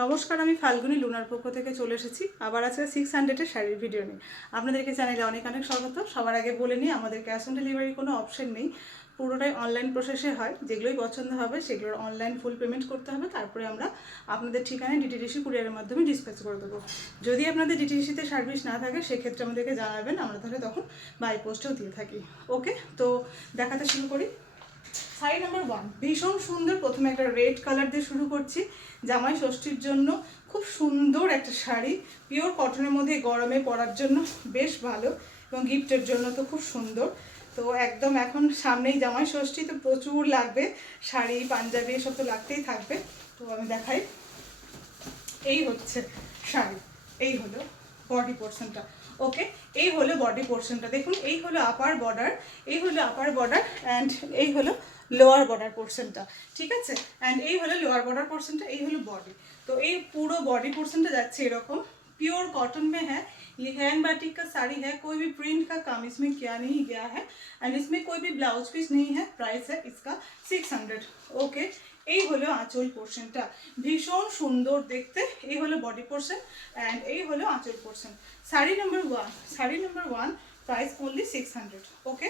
নমস্কার, আমি ফাল্গুনি লুনার পক্ষ থেকে চলে এসেছি আবার আজকে 600-এর শাড়ির ভিডিও নিয়ে। আপনাদেরকে চ্যানেলে অনেক অনেক স্বাগত। সবার আগে বলে নিই, আমাদের ক্যাশ অন ডেলিভারির কোনো অপশন নেই, পুরোটাই অনলাইন প্রসেসে হয়। যেগুলোই পছন্দ হবে সেগুলোর অনলাইন ফুল পেমেন্ট করতে হবে, তারপরে আমরা আপনাদের ঠিকানায় ডিটিডিসি কুরিয়ারের মাধ্যমে ডিসপ্যাচ করে দেবো। যদি আপনাদের ডিটিডিসিতে সার্ভিস না থাকে সেক্ষেত্রে আমাদেরকে জানাবেন, আমরা তাহলে তখন বাই পোস্টেও দিয়ে থাকি। ওকে, তো দেখাতে শুরু করি। শাড়ি নাম্বার 1 ভীষণ সুন্দর। প্রথমে একটা রেড কালার দিয়ে শুরু করছি। জামাই ষষ্ঠীর জন্য খুব সুন্দর একটা শাড়ি, পিওর কটনের মধ্যে গরমে পরার জন্য বেশ ভালো, এবং গিফটের জন্য তো খুব সুন্দর। তো একদম এখন সামনেই জামাই ষষ্ঠী, তো প্রচুর লাগবে শাড়ি, পাঞ্জাবি, এসব তো লাগতেই থাকবে। তো আমি দেখাই, এই হচ্ছে শাড়ি, এই হলো বডি পোর্শনটা। ওকে, এই হলো বডি পোর্শনটা। দেখুন, এই হলো আপার বর্ডার, এই হলো আপার বর্ডার অ্যান্ড এই হলো লোয়ার বর্ডার পোর্শনটা। ঠিক আছে, অ্যান্ড এই হলো লোয়ার বর্ডার পোর্শনটা, এই হলো বডি। তো এই পুরো বডি পোर्शन যাচ্ছে এরকম, प्योर कॉटन में है। ये हैंड बैटिक का साड़ी है, कोई भी प्रिंट का काम इसमें किया नहीं गया है, एंड इसमें कोई भी ब्लाउज पीस नहीं है। प्राइस है इसका 600। ओके, এই হলো আঁচল পোর্শনটা, ভীষণ সুন্দর দেখতে। এই হলো বডি পোর্শন অ্যান্ড এই হলো আঁচল পোর্শন। Sari number 1, sari number 1 price only 600। ওকে,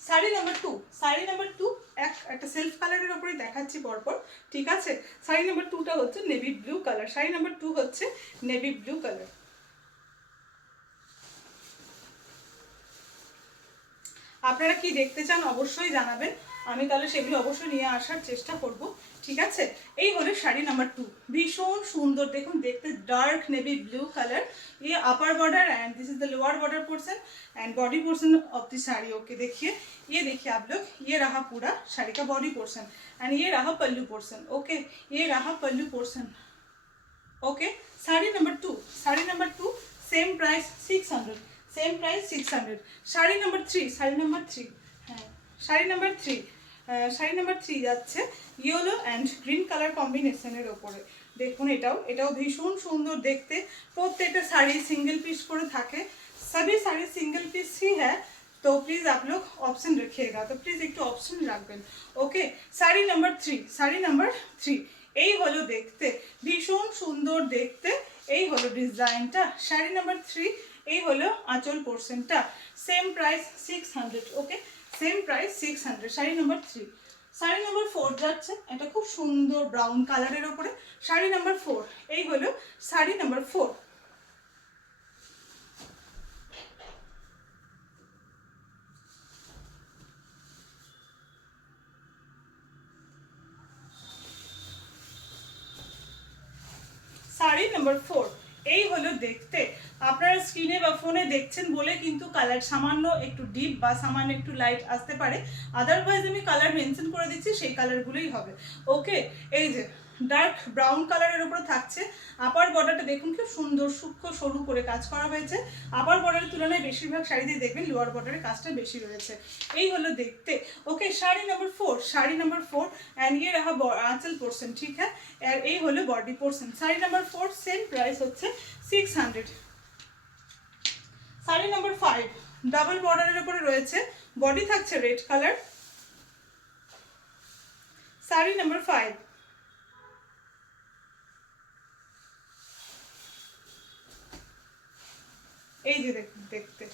শাড়ি নাম্বার 2, শাড়ি নাম্বার 2 একটা সেলফ কালারের উপরে দেখাচ্ছি পরপর। ঠিক আছে, শাড়ি নাম্বার 2টা হচ্ছে navy blue colour. Sari number 2 হচ্ছে নেভি ব্লু কালার। আপনারা কি দেখতে চান অবশ্যই জানাবেন, আমি তাহলে সেগুলো অবশ্যই নিয়ে আসার চেষ্টা করব। ঠিক আছে, এই হলো শাড়ি নাম্বার 2, ভীষণ সুন্দর। দেখুন, দেখতে डार्क नेवी ब्लू कलर, ये upper border and this is the lower border portion and body portion of the sari. Okay, देखिए, ये देखिए आप लोग, ये रहा पूरा साड़ी का बॉडी पोर्शन एंड ये रहा पल्लू पोर्शन। ओके, ये रहा pallu portion. Okay, sari number 2, sari number 2 same price 600, same price 600। Sari number 3, sari number 3, হ্যাঁ শাড়ি নাম্বার 3, শাড়ি নাম্বার 3 যাচ্ছে ইয়েলো অ্যান্ড গ্রিন কালার কম্বিনেশনের ওপরে। দেখুন, এটাও ভীষণ সুন্দর দেখতে। প্রত্যেকটা শাড়ি সিঙ্গেল পিস করে থাকে, सभी साड़ी सिंगल पीस ही है, तो प्लीज़ आप लोग ऑप्शन रखिएगा, तो प्लीज़ एक तो ऑप्शन রাখবেন। ওকে, শাড়ি নাম্বার 3, শাড়ি নাম্বার 3 এই হলো দেখতে, ভীষণ সুন্দর দেখতে। এই হলো ডিজাইনটা, শাড়ি নাম্বার 3। এই হলো আঁচল পোর্শনটা, same price 600। Okay, same price 600। Sari number 3, sari number 4 যাচ্ছে, এটা খুব সুন্দর ব্রাউন কালারের ওপরে। শাড়ি নাম্বার 4, এই হলো শাড়ি নাম্বার 4। শাড়ি নাম্বার 4 এই হলো দেখতে। আপনারা স্ক্রিনে বা ফোনে দেখছেন বলে কিন্তু কালার সামান্য একটু ডিপ বা সামান্য একটু লাইট আসতে পারে, আদারওয়াইজ আমি কালার মেনশন করে দিচ্ছি, সেই কালারগুলোই হবে। ওকে, এই যে ডার্ক ব্রাউন কালারের উপরে থাকছে। আপার বর্ডারটা দেখুন, খুব সুন্দর সূক্ষ্ম সরু করে কাজ করা হয়েছে। আপার বর্ডারের তুলনায় বেশিরভাগ শাড়িতে দেখবেন লোয়ার বর্ডারের কাজটা বেশি রয়েছে। এই হলো দেখতে। Okay, sari number 4, sari number 4 एंड ये रहा आंचल पोर्शन। ठीक है, और এই হলো body portion. Sari number 4 same price হচ্ছে 600। শাড়ি নাম্বার 5 ডাবল বর্ডারের উপরে রয়েছে, বডি থাকছে রেড কালার। শাড়ি নাম্বার 5, এই যে দেখুন দেখতে,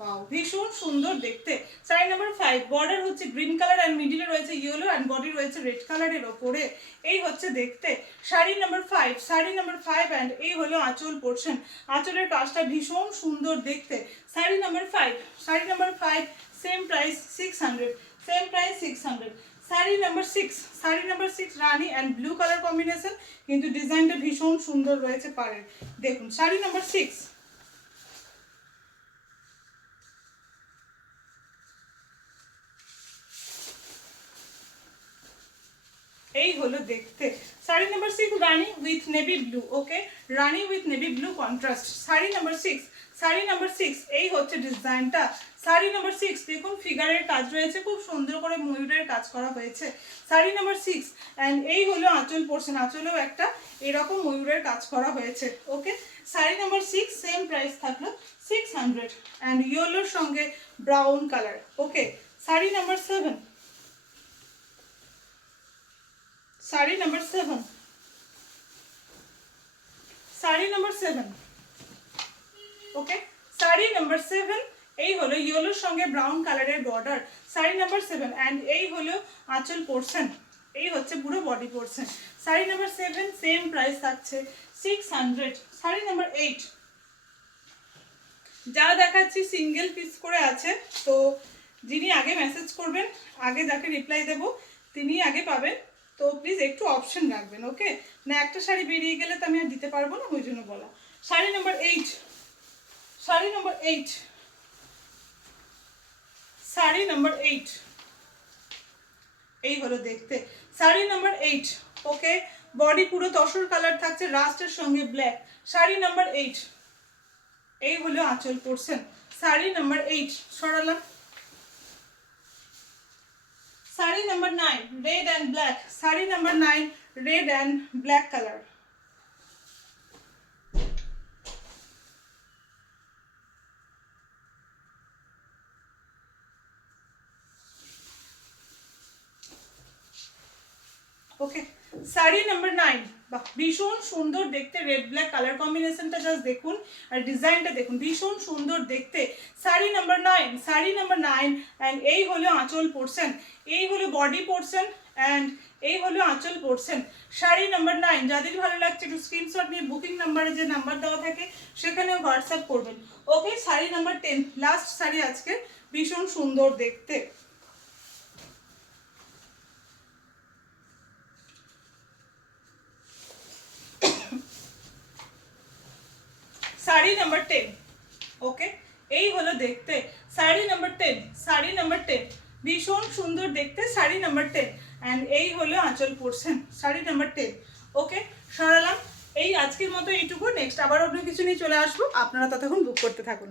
ওয়াও ভীষণ সুন্দর দেখতে। শাড়ি নাম্বার 5 বর্ডার হচ্ছে গ্রিন কালার এন্ড মিডলে রয়েছে ইয়েলো এন্ড বডি রয়েছে রেড কালারের ওপরে। এই হচ্ছে দেখতে sari number 5, sari number 5 and এই হলো আঁচল পোর্শন। আঁচলের কাজটা ভীষণ সুন্দর দেখতে। Sari number 5, sari number 5 same price 600, same price 600। Sari number 6, sari number 6 রানী এন্ড ব্লু কালার কম্বিনেশন, কিন্তু ডিজাইনটা ভীষণ সুন্দর রয়েছে পাড়ের। দেখুন, শাড়ি নাম্বার 6, এই হলো দেখতে। Sari number 6 Rani with navy blue. Okay, Rani with navy blue contrast. Sari number 6, sari number 6 এই হচ্ছে ডিজাইনটা। শাড়ি নাম্বার 6 দেখুন, ফিগারের কাজ রয়েছে, খুব সুন্দর করে ময়ূরের কাজ করা হয়েছে। শাড়ি নাম্বার 6 অ্যান্ড এই হলো আঁচল পোর্শন, আঁচলেও একটা এরকম ময়ূরের কাজ করা হয়েছে। Okay, sari number 6 same price থাকলো 600 অ্যান্ড ইয়েলোর সঙ্গে brown colour. Okay, sari number 7, sari number 7, sari number 7। Okay, sari number 7, এই হলো ইয়েলোর সঙ্গে ব্রাউন কালারের বর্ডার, শাড়ি নাম্বার 7। অ্যান্ড এই হলো আঁচল পোর্শন, এই হচ্ছে পুরো body portion. Sari number 7 same price থাকছে 600। শাড়ি নাম্বার 8, যা দেখাচ্ছি সিঙ্গেল পিস করে আছে, তো যিনি আগে মেসেজ করবেন, আগে যাকে রিপ্লাই দেবো তিনি আগে পাবেন। তো প্লিজ একটু অপশন রাখবেন, ওকে? না একটা শাড়ি বেরিয়ে গেলে তো আমি আর দিতে পারবো না, ওই জন্য বলা। Sari number 8, sari number 8, sari number 8, এই হলো দেখতে শাড়ি নাম্বার 8। ওকে, বডি পুরো তসর কালার থাকছে, রাস্টের সঙ্গে ব্ল্যাক। শাড়ি নাম্বার 8, এই হলো আঁচল পোর্শন। শাড়ি নাম্বার 8 সরালাম। Sari number 9 red and black, sari number 9 red and black colour. Okay, sari number 9, বাহ ভীষণ সুন্দর দেখতে, রেড ব্ল্যাক কালার কম্বিনেশনটা জাস্ট দেখুন, আর ডিজাইনটা দেখুন, ভীষণ সুন্দর দেখতে। Sari number 9, sari number 9। And এই হলো আঁচল পোর্শন, এই হলো বডি পোর্শন, অ্যান্ড এই হলো আঁচল পোর্শন। শাড়ি নাম্বার 9, যাদের ভালো লাগছে একটু স্ক্রিনশট নিয়ে বুকিং নাম্বারে যে নাম্বার দেওয়া থাকে সেখানেও হোয়াটসঅ্যাপ করবেন। ওকে, শাড়ি নাম্বার 10, লাস্ট শাড়ি আজকে, ভীষণ সুন্দর দেখতে। শাড়ি নাম্বার 10। ওকে, এই হলো দেখতে শাড়ি নাম্বার 10, শাড়ি নাম্বার 10, ভীষণ সুন্দর দেখতে শাড়ি নাম্বার 10। অ্যান্ড এই হলো আঁচল পোর্শন, শাড়ি নাম্বার 10। ওকে, সরালাম। এই আজকের মতো এইটুকু, নেক্সট আবার অন্য কিছু নিয়ে চলে আসবো, আপনারা ততক্ষণ বুক করতে থাকুন।